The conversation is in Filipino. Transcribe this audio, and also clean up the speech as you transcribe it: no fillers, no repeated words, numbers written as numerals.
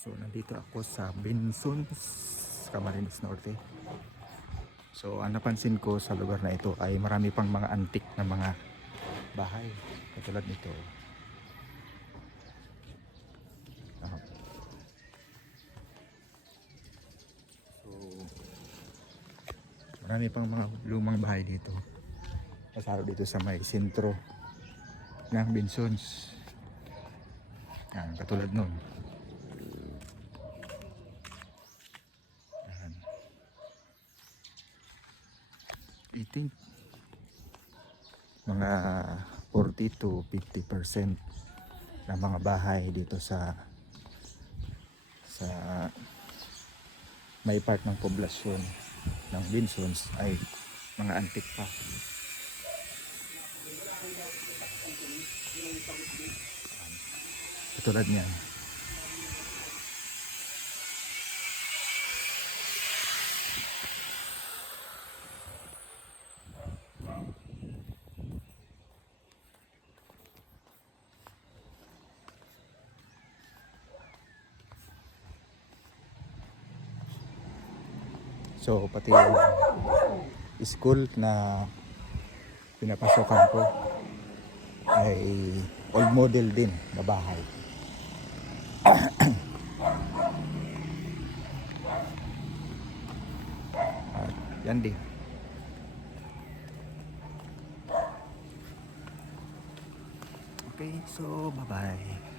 So nandito ako sa Binsuns, Camarines Norte. So ang napansin ko sa lugar na ito ay marami pang mga antik na mga bahay katulad nito. So marami pang mga lumang bahay dito. Pasado dito sa may sentro ng Binsuns. Yan, katulad nun. Yan. I think mga 40 to 50% ng mga bahay dito sa may part ng poblasyon ng Binsuns ay mga antik pa. Katulad niyan. So pati yung school na pinapasokan ko ay old model din na bahay. Yan din. Okay, so bye-bye.